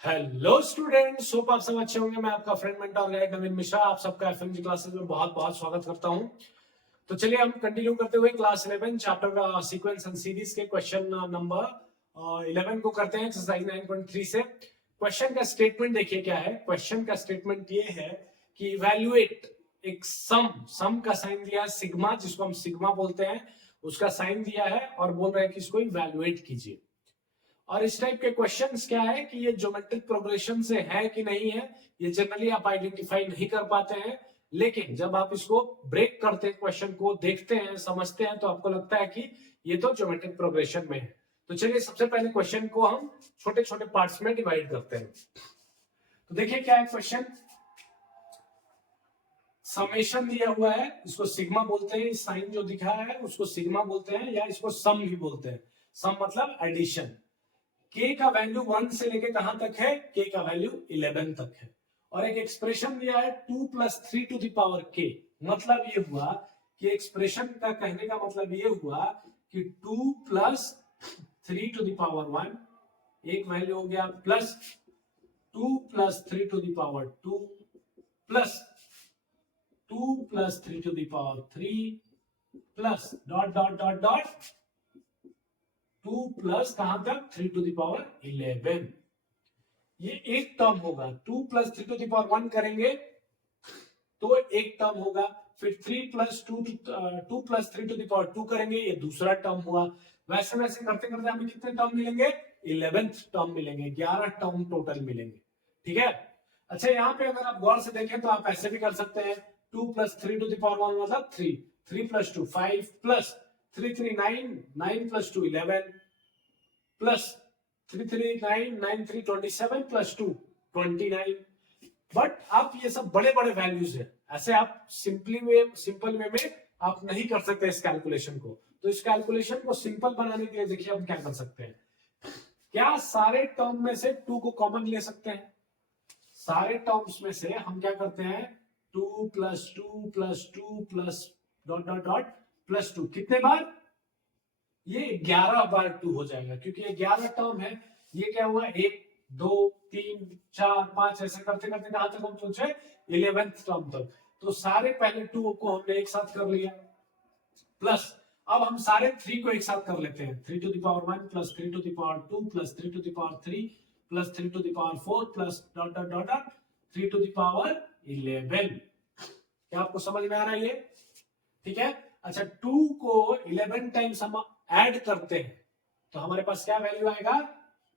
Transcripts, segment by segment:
Hello students, hope आप सब अच्छे होंगे। मैं आपका फ्रेंड मेंटर गाइड नवीन मिश्रा आप सबका एफएमजी क्लासेस में बहुत बहुत स्वागत करता हूं। तो चलिए हम कंटिन्यू करते हुए class 11 chapter sequence and series के क्वेश्चन नंबर 11 को करते हैं एक्सरसाइज 9.3 से। क्वेश्चन का स्टेटमेंट देखिए क्या है। क्वेश्चन का स्टेटमेंट ये है कि इवैल्यूएट एक सम का साइन दिया है सिग्मा, जिसको हम सिग्मा बोलते हैं, उसका साइन दिया है और बोल रहे हैं कि इसको इवैल्यूएट कीजिए। और इस टाइप के क्वेश्चंस क्या है कि ये ज्योमेट्रिक प्रोग्रेशन से है कि नहीं है, ये जनरली आप आइडेंटिफाई नहीं कर पाते हैं। लेकिन जब आप इसको ब्रेक करते हैं, क्वेश्चन को देखते हैं, समझते हैं, तो आपको लगता है कि ये तो ज्योमेट्रिक प्रोग्रेशन में है। तो चलिए सबसे पहले क्वेश्चन को हम छोटे छोटे पार्ट्स में डिवाइड करते हैं। तो देखिए क्या है क्वेश्चन। समेशन दिया हुआ है, इसको सिग्मा बोलते हैं। साइन जो दिखा है उसको सिग्मा बोलते हैं, या इसको सम भी बोलते हैं। सम मतलब एडिशन। k का वैल्यू 1 से लेके कहां तक है? k का वैल्यू 11 तक है। और एक एक्सप्रेशन दिया है 2 + 3 टू द पावर k। मतलब ये हुआ कि एक्सप्रेशन का कहने का मतलब ये हुआ कि 2 + 3 टू द पावर 1, एक वैल्यू हो गया, plus 2 + 3 to the power 2 plus 2 + 3 to the power 3 plus dot dot dot dot 2 plus कहां तक? 3 टू द पावर 11। ये एक टर्म होगा। 2 + 3 टू द पावर 1 करेंगे तो एक टर्म होगा। फिर 3 + 2 2 + 3 टू द पावर 2 करेंगे, ये दूसरा टर्म हुआ। वैसे वैसे करते करते हमें कितने टर्म मिलेंगे? 11th टर्म मिलेंगे। 11 टर्म टोटल मिलेंगे। ठीक है। अच्छा, यहाँ पे अगर आप गौर से देखें तो आप ऐसे भी कर सकते हैं। 2 + 3 टू द पावर 1 मतलब 3, 3 + 2 5 प्लस 3 3 9, 9 + 2 11 प्लस 3 3 9 9 3 27 प्लस 2 29। बट आप ये सब बड़े बड़े वैल्यूज है, ऐसे आप सिंपल वे में आप नहीं कर सकते इस कैलकुलेशन को। तो इस कैलकुलेशन को सिंपल बनाने के लिए देखिए हम क्या कर सकते हैं। क्या सारे टर्म में से 2 को कॉमन ले सकते हैं? सारे टर्म्स में से हम क्या करते हैं? 2 + 2 + 2 plus dot dot dot plus 2 कितने बार? ये 11 बार 2 हो जाएगा, क्योंकि ये 11 टर्म है। ये क्या हुआ? 1 2 3 4 5 ऐसे करते करते कहां तक हम पहुंचे? 11th टर्म तक। तो सारे पहले 2 को हमने एक साथ कर लिया, प्लस अब हम सारे 3 को एक साथ कर लेते हैं। 3 to the power 1 plus 3 to the power 2 plus 3 to the power 3 plus 3 to the power 4 plus dot dot dot dot 3 to the power 11। क्या आपको समझ में आ रहा है ये? ठीक है। अच्छा, 2 को 11 टाइम्स हम ऐड करते हैं तो हमारे पास क्या वैल्यू आएगा?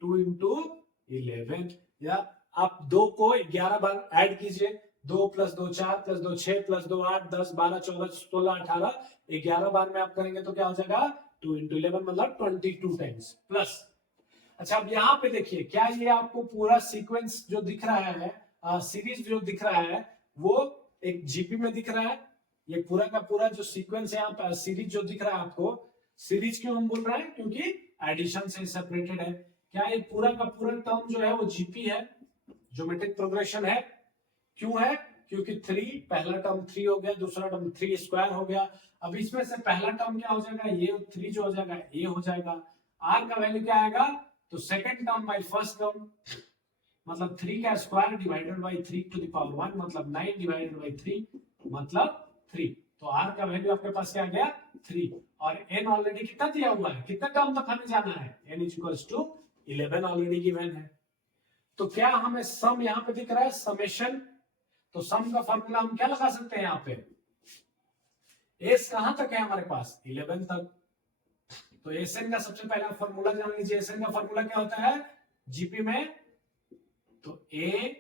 2 × 11। या आप 2 को 11 बार ऐड कीजिए। 2 + 2 4 + 2 6 + 2 8 10 12 14 16 18 11 बार में आप करेंगे तो क्या हो जाएगा? 2 × 11 मतलब 22 टाइम्स प्लस। अच्छा, अब यहाँ पे देखिए क्या ये आपको पूरा सीक्वेंस जो दिख रहा है, सीरीज जो दिख रहा है, वो एक जीपी में दिख रहा है। ये पूरा का पूरा जो सीक्वेंस है यहाँ सीरीज जो दिख रहा है आपको, सीरीज क्यों हम बोल रहे हैं? क्योंकि एडिशन से सेपरेटेड है। क्या ये पूरा का पूरा टर्म जो है वो जीपी है, ज्योमेट्रिक प्रोग्रेशन है। क्यों है? क्योंकि 3 पहला टर्म 3 हो गया, दूसरा टर्म 3² हो गया। अब इसमें से पहला टर्म क्या हो जाएगा? ये 3 जो हो जाएगा ये हो जाएगा। आर का वैल्यू क्या आएगा? तो second term by first term, मतलब 3 का square divided by 3 to the power 1 मतलब 9 डिवाइडेड बाय 3 मतलब 3। तो आर का वैल्यू आपके पास क्या आ गया? 3। और एन ऑलरेडी कितना दिया हुआ है? कितने टर्म तक हमें जाना है? N equals to 11 already given है। तो क्या हमें सम यहां पे दिख रहा है? समेशन। तो सम का फॉर्मूला हम क्या लगा सकते हैं? यहां पे एस कहां तक है हमारे पास? 11 तक। तो एसएन का सबसे पहला फॉर्मूला जान लीजिए। एसएन का फॉर्मूला क्या होता है जीपी में? तो ए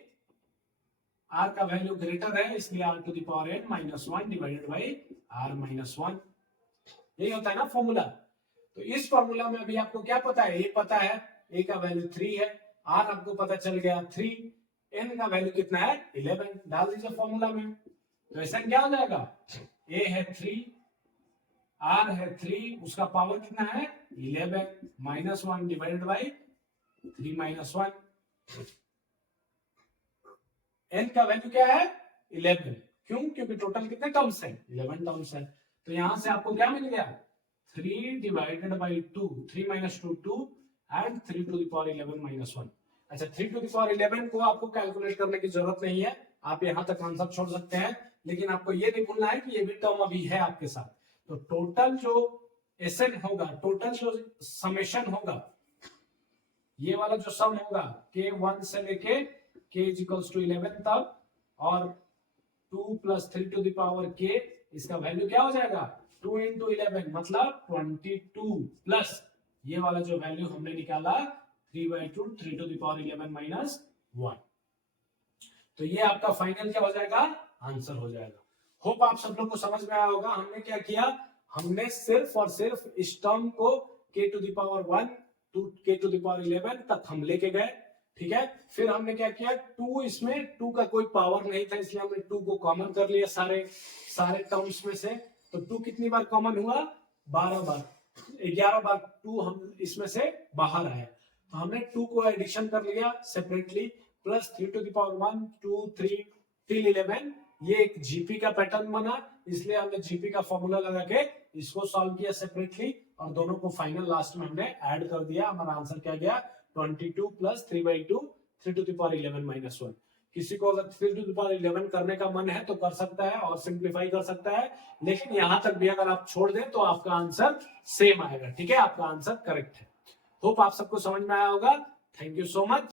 आर का वैल्यू ग्रेटर है, इसलिए r to the power n -1 divided by r -1। यही होता है ना फॉर्मूला। तो इस फॉर्मूला में अभी आपको क्या पता है? ए पता है, ए का वैल्यू 3 है, आर आपको पता चल गया 3, एन का वैल्यू कितना है? 11। डाल दीजिए फॉर्मूला में। तो ऐसा क्या हो जाएगा? ए है 3, आर है 3, उसका पावर कितना है? 11 -1 डिवाइडेड बाई 3 -1। एन का वैल्यू क्या है? 11। क्यों? क्योंकि टोटल कितने टर्म्स हैं? 11 टर्म्स हैं। तो यहां से आपको क्या मिल गया? 3 divided by 2, 3 - 2 2 and 3 to the power 11 -1। अच्छा 3^11 को आपको कैलकुलेट करने की जरूरत नहीं है, आप यहां तक आंसर छोड़ सकते हैं, लेकिन आपको ये नहीं भूलना है कि ये भी टर्म अभी है आपके साथ। तो टोटल जो एसएन होगा, टोटल जो समेशन होगा, ये वाला जो सम होगा k1 से लेके k = 11 तक, और 2 + 3 k, इसका वैल्यू क्या हो जाएगा 2 × 11 मतलब 22 प्लस ये वाला जो वैल्यू हमने निकाला 3/2 3^11 - 1। तो ये आपका फाइनल क्या हो जाएगा, आंसर हो जाएगा। होप आप सब लोग को समझ में आया होगा। हमने क्या किया, हमने सिर्फ और सिर्फ इस टर्म को k⁴ to k⁴11 तक हम लेके गए, ठीक है। फिर हमने क्या किया, 2 इसमें 2 का कोई पावर नहीं था, इसलिए हमने 2 को कॉमन कर लिया सारे टर्म्स में से। तो 2 कितनी बार कॉमन हुआ, 12 बार, 11 बार 2 हम इसमें से बाहर आए। तो हमने 2 को एडिशन कर लिया सेपरेटली, प्लस 3^1 2 3 till 11, ये एक जीपी का पैटर्न बना, इसलिए हमने जीपी का फॉर्मूला लगा के इसको सॉल्व किया सेपरेटली, और दोनों को फाइनल लास्ट में हमने ऐड कर दिया। हमारा आंसर क्या गया 22 + 3/2 3^11 - 1। किसी को अगर 3^11 करने का मन है तो कर सकता है और सिंप्लीफाई कर सकता है, लेकिन यहां तक भी अगर आप छोड़ दें तो आपका आंसर सेम आएगा, ठीक है, आपका आंसर करेक्ट है। होप आप सबको समझ में आया होगा। Thank you so much.